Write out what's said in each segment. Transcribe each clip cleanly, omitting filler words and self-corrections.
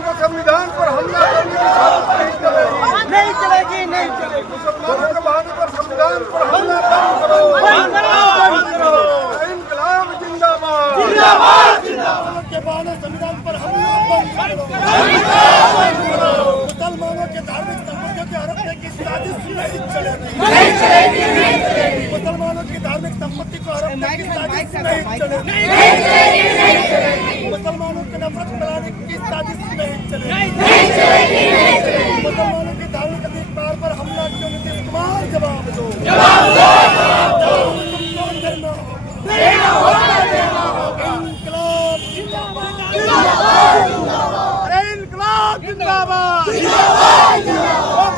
के संविधान पर हमला करने की साजिश नहीं चलेगी। मुसलमानों के बहाने पर संविधान पर हमला बंद करो। इंकलाब जिंदाबाद। मुसलमानों के बहाने संविधान पर हमला बंद करो। मुसलमानों के धार्मिक संपत्तियों की हड़पने की साजिश नहीं चलेगी। मुसलमानों की धार्मिक संपत्ति को हड़पने की साजिश नहीं चलेगी। मुसलमानों की नफरत फैलाने की साजिश नहीं चलेगी। मुसलमानों की धार्मिक अधिकार पर हमला क्यों नीतीश कुमार जवाब दो। इंकलाब जिंदाबाद।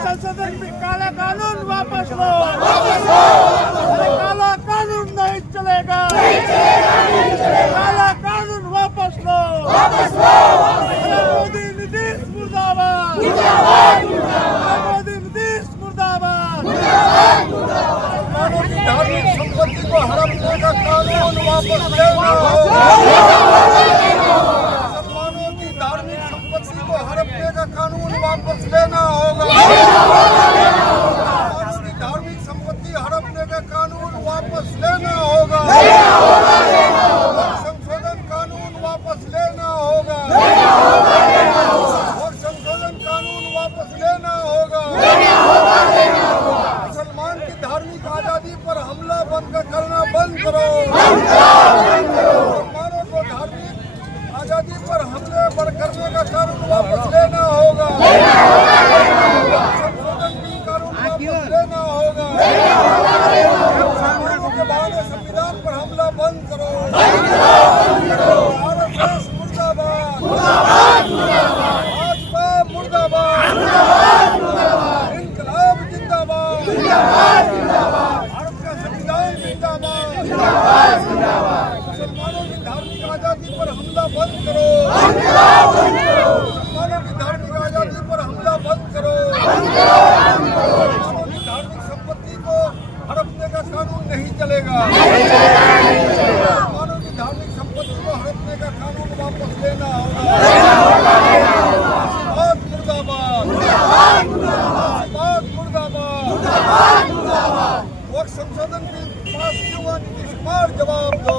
संसद में काला कानून वापस लो। काला कानून नहीं चलेगा। काला कानून वापस लो। मोदी नीतीश मुर्दाबाद। मोदी नीतीश मुर्दाबाद। मुसलमानों की धार्मिक संपत्ति को हड़पने का कानून वापस लेना होगा। मुसलमानों की धार्मिक संपत्ति को हड़पने का कानून वापस लेना होगा। मुसलमानों की धार्मिक संपत्ति हड़पने का कानून वापस लेना होगा। संशोधन कानून वापस लेना होगा। संशोधन कानून वापस लेना होगा। मुसलमान की धार्मिक आजादी पर हमला करना बंद करो। मुसलमानों को धार्मिक आजादी पर हमले करने का कानून वापस लेना होगा। संशोधन की कानून वापस लेना होगा। मुसलमानों के बहाने संविधान पर हमला बंद करो। आरएसएस मुर्दाबाद। भाजपा मुर्दाबाद। इंकलाब जिंदाबाद। भारत का संविधान जिंदाबाद। मुसलमानों की धार्मिक आजादी पर हमला बंद करो। मुसलमानों की धार्मिक आजादी पर हमला बंद करो। मुसलमानों की धार्मिक संपत्ति को हड़पने का कानून नहीं चलेगा। मुसलमानों की धार्मिक संपत्ति को हड़पने का कानून वापस लेना होगा। मुर्दाबाद। मुर्दाबाद। वक्त संशोधन बिल पास क्यों हुआ नीतीश कुमार जवाब दो।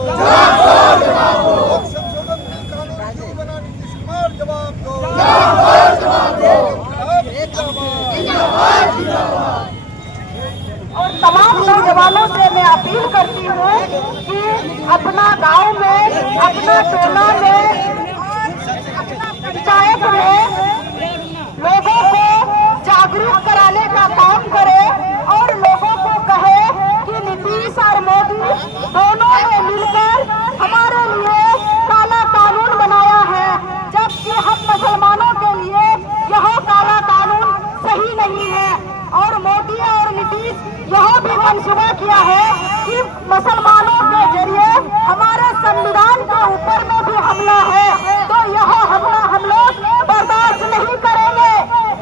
वक्त संशोधन बिल कानून क्यों बना नीतीश कुमार जवाब दो। और तमाम नौजवानों से मैं अपील करती हूँ कि अपना गांव में, अपना टोला में, अपना पंचायत में लोगों को जागरूक कराने का काम करे और लोगों को कहे कि नीतीश और मोदी दोनों ने मिलकर हमारे लिए काला कानून बनाया है, जबकि हम मुसलमानों के लिए यह काला कानून सही नहीं है। और मोदी और नीतीश यह भी मंसूबा किया है कि मुसलमानों के जरिए हमारे संविधान के ऊपर में भी हमला है, तो यह हमला हम लोग बर्दाश्त नहीं करेंगे।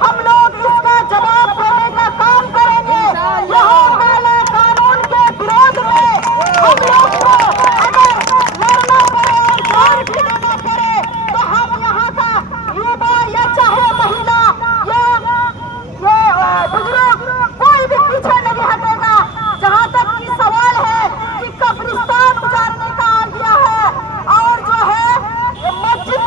हम लोग इसका जवाब देने का काम करेंगे। यह काले कानून के विरोध में हम लोग को अगर लड़ना पड़े और जान भी देना पड़े तो हम यहाँ का युवा या चाहे महिला या बुजुर्ग कोई भी पीछे नहीं हटेगा। जहाँ तक की सवाल है कि कब्रिस्तान उजाड़ने का आ गया है और जो है मस्जिद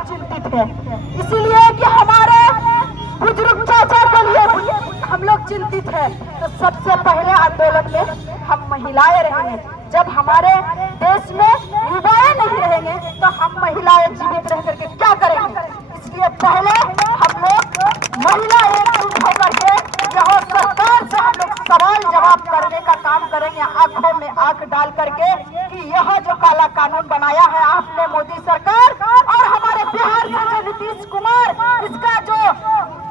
लोग चिंतित हैं, इसीलिए कि हमारे बुजुर्ग चाचा के लिए हम लोग चिंतित हैं। तो सबसे पहले आंदोलन में हम महिलाएं रहेंगे। जब हमारे देश में युवाएं नहीं रहेंगे तो हम महिलाएं जीवित रह करके क्या करेंगे? इसलिए पहले हम लोग महिला एकजुट होकर के यहाँ सरकार से हम लोग सवाल जवाब करने का काम करेंगे, आंखों में आंख डाल करके कि यह जो काला कानून बनाया है आपने मोदी सरकार और हमारे बिहार से जो नीतीश कुमार, इसका जो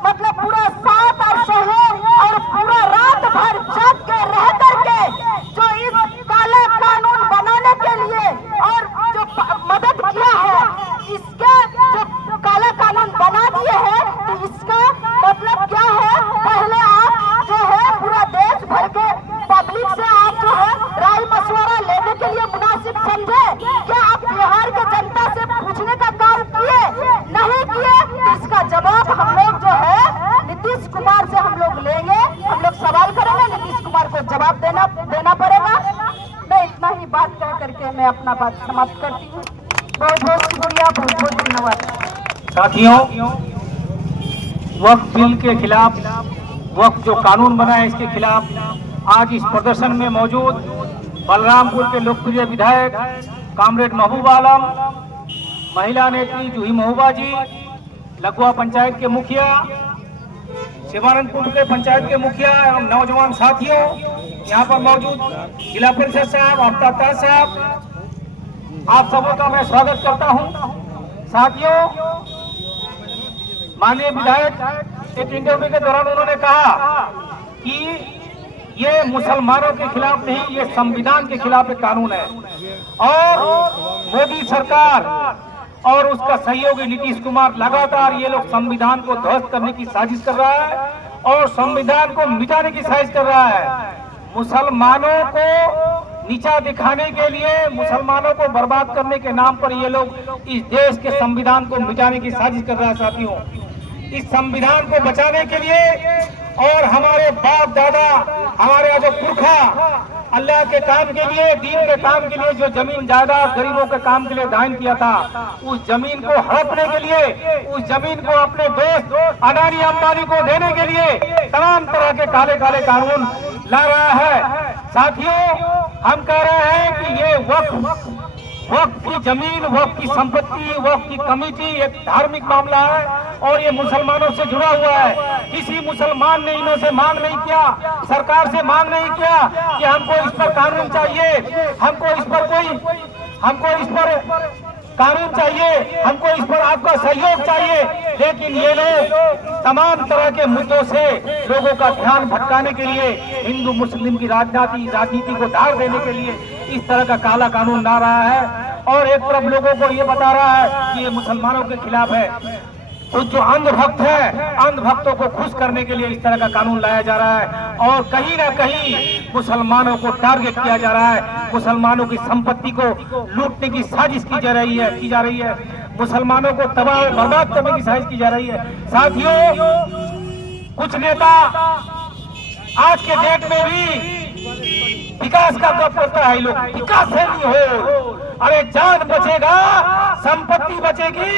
मतलब पूरा साथ और सहयोग और पूरा रात भर जाग के रह करके जो इस काला कानून बनाने के लिए और जो मदद किया है, इसके जो काला कानून बना दिए हैं, तो इसका मतलब क्या है? पहले आप जो है पूरा देश भर के पब्लिक से आप जो है राय मशवरा लेने के लिए मुनासिब समझे? क्या आप बिहार के जनता से पूछने का काम किए? नहीं किए? तो इसका जवाब हम लोग जो है नीतीश कुमार से हम लोग लेंगे, हम लोग सवाल करेंगे, नीतीश कुमार को जवाब देना पड़ेगा। मैं इतना ही बात कह करके मैं अपना बात समाप्त करती हूँ। बहुत बहुत शुक्रिया, बहुत बहुत धन्यवाद। साथियों, वक्फ बिल के खिलाफ, वक्फ जो कानून बना है इसके खिलाफ आज इस प्रदर्शन में मौजूद बलरामपुर के लोकप्रिय विधायक कामरेड महबूब आलम, महिला नेत्री जूही महबूबा जी, लकुआ पंचायत के मुखिया, शिवानंदपुर के पंचायत के मुखिया एवं नौजवान साथियों, यहाँ पर मौजूद जिला परिषद साहब, आफ्ताब साहब, आप सबों का मैं स्वागत करता हूँ। साथियों, माननीय विधायक एक इंटरव्यू के दौरान उन्होंने कहा कि ये मुसलमानों के खिलाफ नहीं, ये संविधान के खिलाफ एक कानून है और मोदी सरकार और उसका सहयोगी नीतीश कुमार लगातार ये लोग संविधान को ध्वस्त करने की साजिश कर रहा है और संविधान को मिटाने की साजिश कर रहा है। मुसलमानों को नीचा दिखाने के लिए, मुसलमानों को बर्बाद करने के नाम पर ये लोग इस देश के संविधान को मिटाने की साजिश कर रहा है। साथियों, इस संविधान को बचाने के लिए और हमारे बाप दादा, हमारे जो पुरखा अल्लाह के काम के लिए, दीन के काम के लिए जो जमीन जायदाद गरीबों के काम के लिए दान किया था, उस जमीन को हड़पने के लिए, उस जमीन को अपने दोस्त अडानी अंबानी को देने के लिए तमाम तरह के काले काले कानून ला रहा है। साथियों, हम कह रहे हैं कि ये वक्फ की जमीन, वक्फ की संपत्ति, वक्फ की कमेटी एक धार्मिक मामला है और ये मुसलमानों से जुड़ा हुआ है। किसी मुसलमान ने इन्हों से मांग नहीं किया, सरकार से मांग नहीं किया कि हमको इस पर कानून चाहिए, हमको इस पर कानून चाहिए, हमको इस पर आपका सहयोग चाहिए। लेकिन ये लोग तमाम तरह के मुद्दों से लोगों का ध्यान भटकाने के लिए, हिंदू मुस्लिम की राजनीति को धार देने के लिए इस तरह का काला कानून ला रहा है और एक तरफ लोगों को ये बता रहा है कि ये मुसलमानों के खिलाफ है। तो जो अंधभक्त है, अंधभक्तों को खुश करने के लिए इस तरह का कानून लाया जा रहा है और कहीं ना कहीं मुसलमानों को टारगेट किया जा रहा है, मुसलमानों की संपत्ति को लूटने की साजिश की जा रही है, मुसलमानों को तबाह बर्बाद करने की साजिश की जा रही है। साथियों, कुछ नेता आज के डेट में भी विकास का गप करता है। लोग विकास है नहीं हो, अरे जान बचेगा, संपत्ति बचेगी,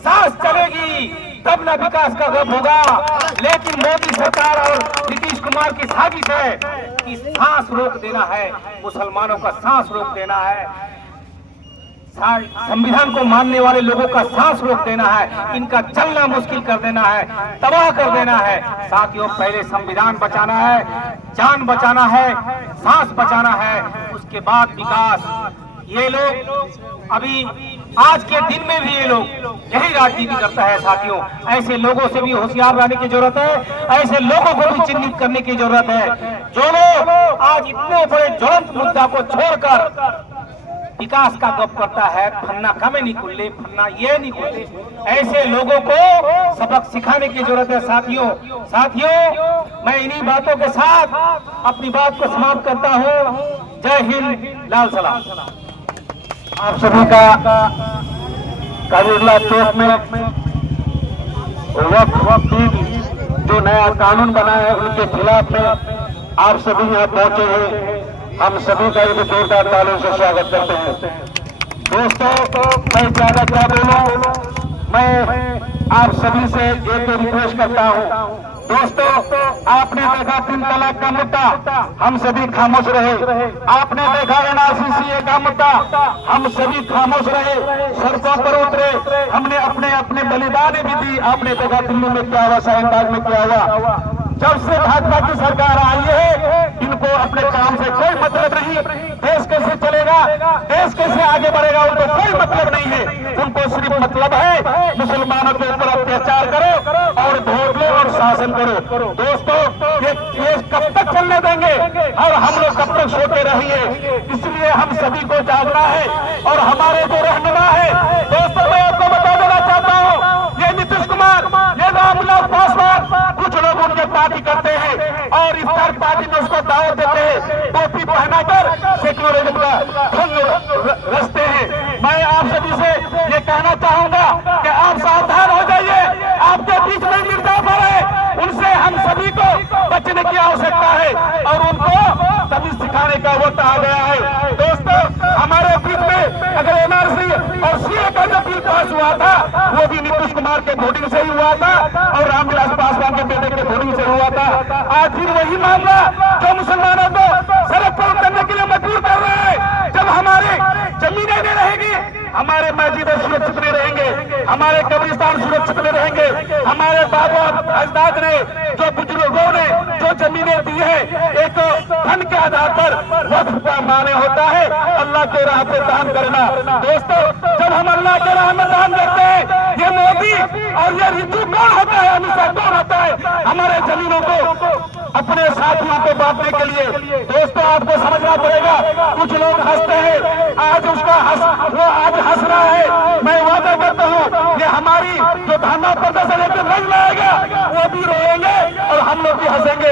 सांस चलेगी, तब ना विकास का गप होगा। लेकिन मोदी सरकार और नीतीश कुमार की साजिश है कि सांस रोक देना है, मुसलमानों का सांस रोक देना है, संविधान को मानने वाले लोगों का सांस रोक देना है, इनका चलना मुश्किल कर देना है, तबाह कर देना है। साथियों, पहले संविधान बचाना है, जान बचाना है, सांस बचाना है, उसके बाद विकास। ये लोग अभी आज के दिन में भी ये लोग यही राजनीति करता है। साथियों, ऐसे लोगों से भी होशियार रहने की जरूरत है, ऐसे लोगों को भी चिन्हित करने की जरूरत है जो लोग आज इतने बड़े ज्वलंत मुद्दा को छोड़कर विकास का गप करता है। फन्ना कमे नहीं खुले, फन्ना ये नहीं खुले, ऐसे लोगों को सबक सिखाने की जरूरत है। साथियों, मैं इन्हीं बातों के साथ अपनी बात को समाप्त करता हूँ। जय हिंद, लाल सलाम। आप सभी का काबुला चौक में वक्फ बिल जो नया कानून बना है उनके खिलाफ में आप सभी यहाँ पहुंचे हैं। हम सभी का एक जोरदार तालियों से स्वागत करते हैं। दोस्तों, मैं ज्यादा क्या बोलूं, मैं आप सभी से एक रिक्वेस्ट करता हूँ दोस्तों, आपने देखा 3 तलाक का मुद्दा, हम सभी खामोश रहे। आपने देखा NRC का मुद्दा, हम सभी खामोश रहे, सड़कों पर उतरे, हमने अपने अपने बलिदान भी दी। आपने देखा दिल्ली में क्या हुआ, शाहीनबाग में क्या हुआ। जब से भाजपा की सरकार आई है, इनको अपने काम से कोई मतलब नहीं। देश कैसे चलेगा, देश कैसे आगे बढ़ेगा, उनको कोई मतलब नहीं है। उनको सिर्फ मतलब है मुसलमानों के ऊपर अत्याचार करो और वोट लो और शासन करो। दोस्तों, ये केस कब तक चलने देंगे और हम लोग कब तक सोते रहिए? इसलिए हम सभी को जागना है। और हमारे जो रहनुमा है दोस्तों, मैं आपको बता देना चाहता हूँ, ये नीतीश कुमार, ये रामविलास पासवान, कुछ लोग उनके पार्टी करते हैं और इफ्तार पार्टी में उसको दावत देते हैं, टोपी पहनाकर सेक्युलरिज्म का भंग रचते हैं। मैं आप सभी से ये कहना चाहूंगा कि आप सावधान हो जाइए। आपके बीच में मिर्जाफर है, उनसे हम सभी को बचने की आवश्यकता है और उनको सभी सिखाने का वक्त आ गया है। दोस्तों, हमारे बीच में अगर NRC और CA का जो बिल पास हुआ था, वो भी नीतीश कुमार के वोटिंग से ही हुआ था और रामविलास पासवान के बेटे के वोटिंग से हुआ था। आज फिर वही मामला जो मुसलमानों को सड़क पर उतरने के लिए मजबूर कर रहा है। जब हमारी जमीनें नहीं रहेगी, हमारे मस्जिदें सुरक्षित नहीं रहेंगे, हमारे कब्रिस्तान सुरक्षित नहीं रहेंगे, हमारे बाबा अजदाद ने, जो बुजुर्गों ने जो जमीनें दी है, एक धन के आधार पर वक्फ का माने होता है अल्लाह के राह पे दान करना। दोस्तों, जब हम अल्लाह के राह में दान करते हैं, ये मोदी और ये रितु कौन होता है, अमित शाह कौन होता है हमारे जमीनों को अपने साथियों को बांटने के लिए? दोस्तों, आपको समझना पड़ेगा। कुछ लोग हंसते हैं, आज उसका वो आज हंस रहा है। मैं वादा करता हूँ ये हमारी जो धरना प्रदर्शन एक रंग लाएगा, वो भी रोएंगे और हम लोग भी हंसेंगे।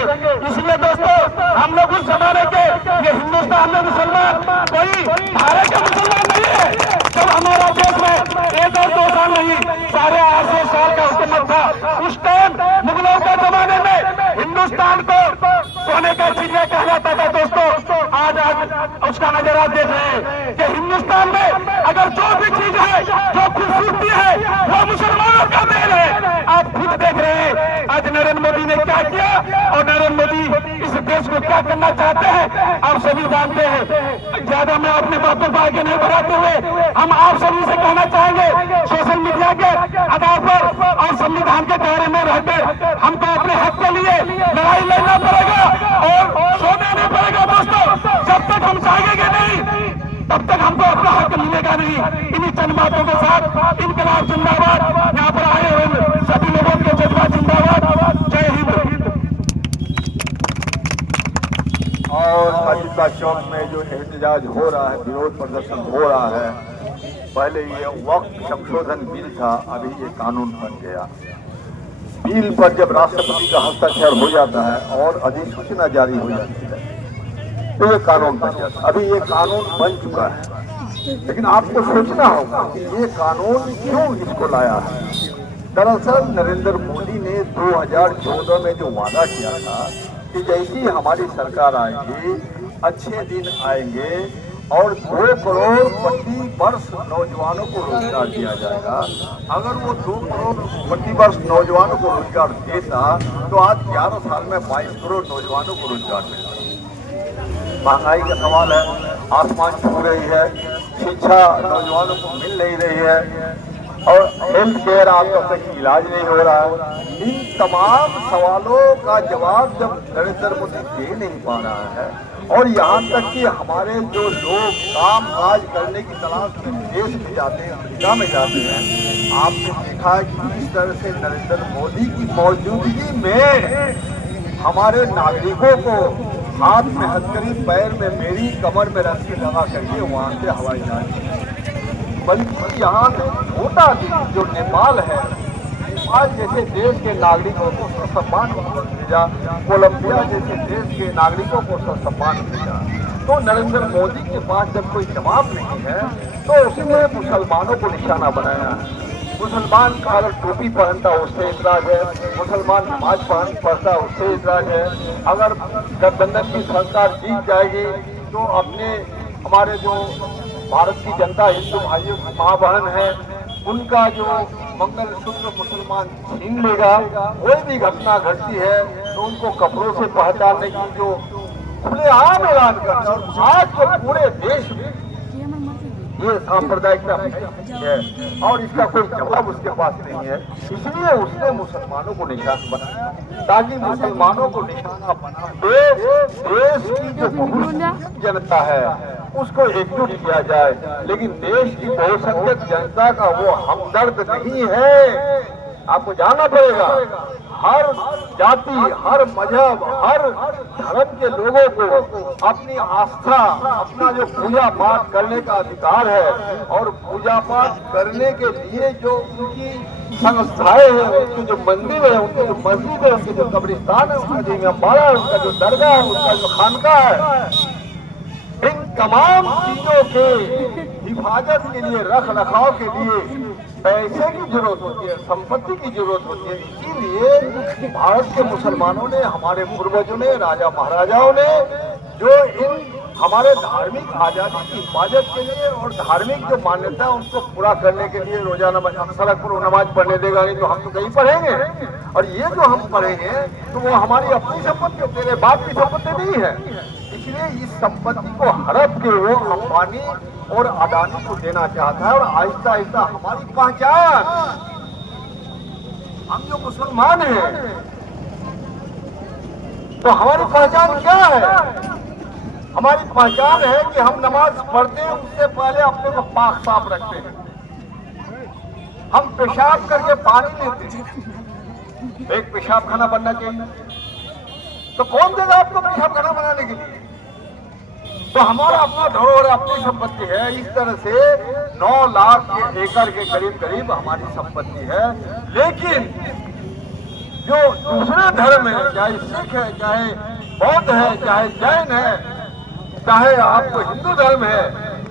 इसलिए दोस्तों, हम लोग उस जमाने के, ये हिंदुस्तान में मुसलमान कोई भारत के मुसलमान नहीं है। जब हमारा देश में 1 और 2 साल नहीं, 850 साल का हुकूमत था, उस टाइम मुगलों के जमाने में हिंदुस्तान को सोने का चिड़िया कहलाता था। दोस्तों, आज उसका नजारा देख रहे हैं कि हिंदुस्तान में अगर जो भी चीज है, जो खूबसूरती है, वो मुसलमानों का देन है। आप खुद देख रहे हैं आज नरेंद्र मोदी ने क्या किया और नरेंद्र मोदी इस देश को क्या करना चाहते हैं, आप सभी जानते हैं। ज्यादा मैं अपने बातों को आगे नहीं बढ़ाते हुए हम आप सभी से कहना चाहेंगे, सोशल मीडिया के आधार पर और संविधान के दायरे में रहकर हमको अपने हक के लिए लड़ाई लड़ना पड़ेगा और सोना नहीं पड़ेगा। दोस्तों, जब तक हम जागेंगे नहीं, तब तक हमको अपना हक मिलेगा नहीं। इन्हीं चंद बातों के साथ इनकलाब जिंदाबाद, यहाँ पर आए हुए सभी लोगों के जज्बा जिंदाबाद। जय हिंद। और खालिदा चौक में जो एहतजाज हो रहा है, विरोध प्रदर्शन हो रहा है, पहले ये वक्त संशोधन बिल था, अभी ये कानून बन गया। बिल पर जब राष्ट्रपति का हस्ताक्षर हो जाता है और अधिसूचना जारी हो जाती है, तो ये कानून बन जाता है। अभी ये कानून बन चुका है, लेकिन आपको सोचना होगा कि ये कानून क्यों इसको लाया है। दरअसल नरेंद्र मोदी ने 2014 में जो वादा किया था कि जैसी हमारी सरकार आएगी, अच्छे दिन आएंगे और 2 करोड़ प्रति वर्ष नौजवानों को रोजगार दिया जाएगा। अगर वो 2 करोड़ प्रति वर्ष नौजवानों को रोजगार देता, तो आज 11 साल में 22 करोड़ नौजवानों को रोजगार मिलता। महंगाई का सवाल है, आसमान छू रही है, शिक्षा नौजवानों को मिल नहीं रही है और हेल्थ केयर आपका सही इलाज नहीं हो रहा है। इन तमाम सवालों का जवाब जब नरेंद्र मोदी दे नहीं पा रहा है और यहाँ तक कि हमारे जो लोग काम काज करने की तलाश में देश में जाते हैं, अमेरिका में जाते हैं, आपने देखा कि इस तरह से नरेंद्र मोदी की मौजूदगी में हमारे नागरिकों को हाथ में हथकड़ी, पैर में मेरी, कमर में रस्सी लगा करके वहाँ से हवाई जहाज, बल्कि यहाँ से छोटा देश जो नेपाल है, नेपाल जैसे देश के नागरिकों को सम्मान भेजा, कोलंबिया जैसे देश के नागरिकों को सम्मान भेजा। तो नरेंद्र मोदी के पास जब कोई जवाब नहीं है, तो उसने मुसलमानों को निशाना बनाया। मुसलमान का अगर टोपी पहनता उससे इतराज है, मुसलमान नमाज पढ़ता उससे इतराज है। अगर गठबंधन की सरकार जीत जाएगी तो अपने हमारे जो भारत की जनता, हिंदू भाइयों की माँ बहन है, उनका जो मंगलसूत्र मुसलमान छीन लेगा। कोई भी घटना घटती है तो उनको कपड़ों से पहचानने की जो खुलेआम ऐलान करता है, और आज तो पूरे देश में ये सांप्रदायिकता है और इसका कोई जवाब उसके पास नहीं है। इसलिए उसने मुसलमानों को निशाना बनाया ताकि मुसलमानों को निशाना बना देश की जो बहुसंख्यक जनता है उसको एकजुट किया जाए। लेकिन देश की बहुसंख्यक जनता का वो हमदर्द नहीं है। आपको जानना पड़ेगा, हर जाति, हर मजहब, हर धर्म के लोगों को अपनी आस्था, अपना जो पूजा पाठ करने का अधिकार है, और पूजा पाठ करने के लिए जो उनकी संस्थाएं हैं, उनके जो मंदिर है, उनके जो मस्जिद है, उनके जो कब्रिस्तान है, उनका जो इमामबाड़ा है, उनका जो दरगाह है, उनका जो खानका है, इन तमाम चीजों के हिफाजत के लिए, रख रखाव के लिए पैसे की जरूरत होती है, संपत्ति की जरूरत होती है। इसीलिए भारत के मुसलमानों ने, हमारे पूर्वजों ने, राजा महाराजाओं ने जो इन हमारे धार्मिक आजादी की हिफाजत के लिए और धार्मिक जो मान्यता है उनको पूरा करने के लिए रोजाना सड़क पर नमाज पढ़ने देगा नहीं तो हम तो कहीं पढ़ेंगे, और ये जो हम पढ़ेंगे तो वो हमारी अपनी संपत्ति, तेरे बाप की संपत्ति नहीं है। इसलिए इस संपत्ति को हड़प के वो अंबानी और अडानी को देना चाहता है, और आहिस्ता आहिस्ता हमारी पहचान, हम जो मुसलमान हैं तो हमारी पहचान क्या है? हमारी पहचान है कि हम नमाज पढ़ते हैं उससे पहले अपने को पाक साफ रखते हैं, हम पेशाब करके पानी लेते हैं। एक पेशाब खाना बनना चाहिए, तो कौन देगा आपको पेशाब खाना बनाने के लिए? तो हमारा अपना धरोहर, अपनी संपत्ति है। इस तरह से 9 लाख एकड़ के करीब करीब हमारी संपत्ति है। लेकिन जो दूसरे धर्म है, चाहे सिख है, चाहे बौद्ध है, चाहे जैन है, चाहे आपको हिंदू धर्म है,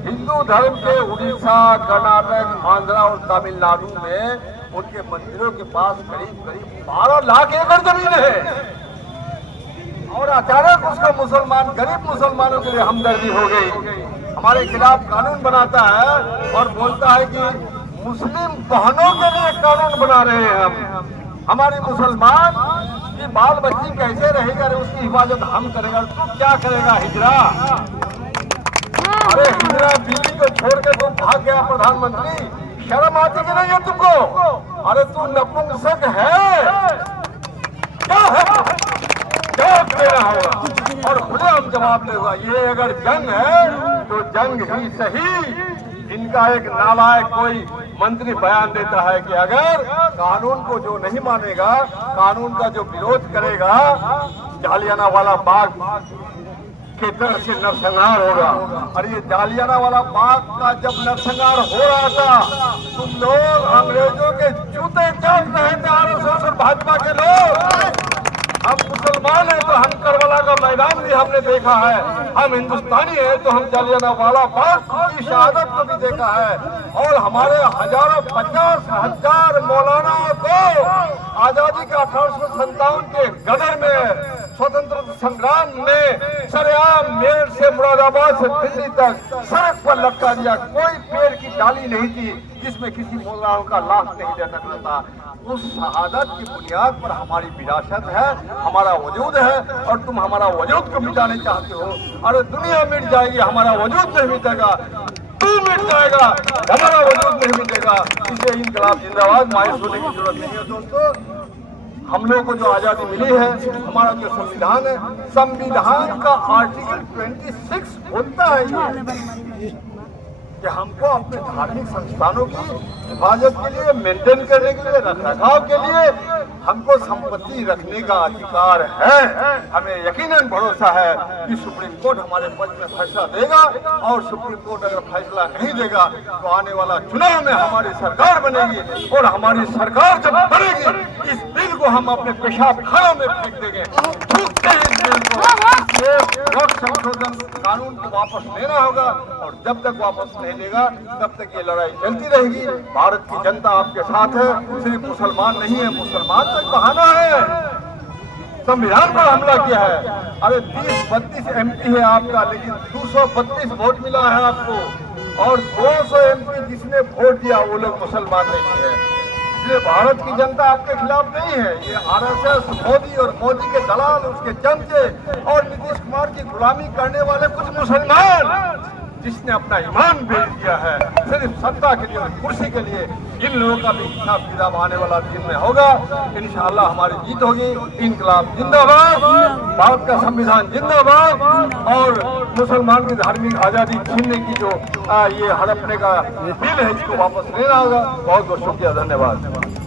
हिंदू धर्म के उड़ीसा, कर्नाटक, आंध्रा और तमिलनाडु में उनके मंदिरों के पास करीब करीब 12 लाख एकड़ जमीन है, और अचानक उसका मुसलमान, गरीब मुसलमानों के लिए हमदर्दी हो गई, हमारे खिलाफ कानून बनाता है और बोलता है कि मुस्लिम बहनों के लिए कानून बना रहे हैं हम, हमारी मुसलमान की बाल बच्ची कैसे रहेगा, उसकी हिफाजत हम करेगा। तू क्या करेगा? हिजरा? अरे हिजरा बीवी को छोड़ के तुम भाग गया प्रधानमंत्री, शर्म आती कि नहीं है तुमको? अरे तू नपुंसक है, क्या है? जवाब देना होगा और खुले हम जवाब लेगा। ये अगर जंग है तो जंग ही सही। इनका एक नालायक कोई मंत्री बयान देता है कि अगर कानून को जो नहीं मानेगा, कानून का जो विरोध करेगा, जालियानवाला बाग के तरह से नरसंहार होगा। और ये जालियानवाला बाग का जब नरसंहार हो रहा था, तुम लोग अंग्रेजों के जूते चाट रहे थे, आरएसएस और भाजपा के लोग। हम मुसलमान हैं तो हम करबला का मैदान भी हमने देखा है, हम हिंदुस्तानी हैं तो हम जालियानवाला बाग की शहादत को भी देखा है, और हमारे हजारों 50,000 मौलानाओं को आजादी का 1857 के गदर में, स्वतंत्रता संग्राम में सरेआम मेरठ से मुरादाबाद से दिल्ली तक सड़क पर लटका दिया। कोई पेड़ की डाली नहीं थी जिसमें किसी मौलाना का लाश नहीं लटकता था। उस शहादत की बुनियाद पर हमारी विरासत है, हमारा वजूद है, और तुम हमारा वजूद को मिटाने चाहते हो। अरे दुनिया मिट जाएगी, हमारा वजूद नहीं मिटेगा। तू मिट जाएगा, हमारा वजूद नहीं मिटेगा। इसलिए इनकलाब जिंदाबाद, मायूस होने की जरूरत नहीं है दोस्तों। हम लोग को जो आजादी मिली है, हमारा जो संविधान है, संविधान का आर्टिकल 26 बोलता है कि हमको अपने धार्मिक संस्थानों की हिफाजत के लिए, मेंटेन करने के लिए, रखरखाव के लिए हमको संपत्ति रखने का अधिकार है। हमें यकीनन भरोसा है कि सुप्रीम कोर्ट हमारे पक्ष में फैसला देगा, और सुप्रीम कोर्ट अगर फैसला नहीं देगा तो आने वाला चुनाव में हमारी सरकार बनेगी, और हमारी सरकार जब बनेगी इस बिल को हम अपने पेशाब खाना में फेंक देंगे, थूकते हैं इस बिल को। वक्त संशोधन कानून को वापस लेना होगा, और जब तक वापस नहीं लेगा तब तक ये लड़ाई चलती रहेगी। भारत की जनता आपके साथ है, सिर्फ मुसलमान नहीं है। मुसलमान तो एक बहाना है, संविधान पर हमला किया है। अरे 30-32 MP है आपका, लेकिन 232 वोट मिला है आपको, और 200 MP जिसने वोट दिया वो लोग मुसलमान नहीं है। इसलिए भारत की जनता आपके खिलाफ नहीं है। ये आरएसएस, मोदी और मोदी के दलाल, उसके चमचे और नीतीश कुमार की गुलामी करने वाले कुछ मुसलमान, जिसने अपना ईमान बेच दिया है सिर्फ सत्ता के लिए और कुर्सी के लिए, इन लोगों का भी हिसाब किताब आने वाला दिन में होगा। इंशाअल्लाह हमारी जीत होगी। इनकलाब जिंदाबाद, भारत का संविधान जिंदाबाद, और मुसलमान की धार्मिक आजादी छीनने की जो ये हड़पने का बिल है, इसको वापस लेना होगा। बहुत बहुत शुक्रिया, धन्यवाद।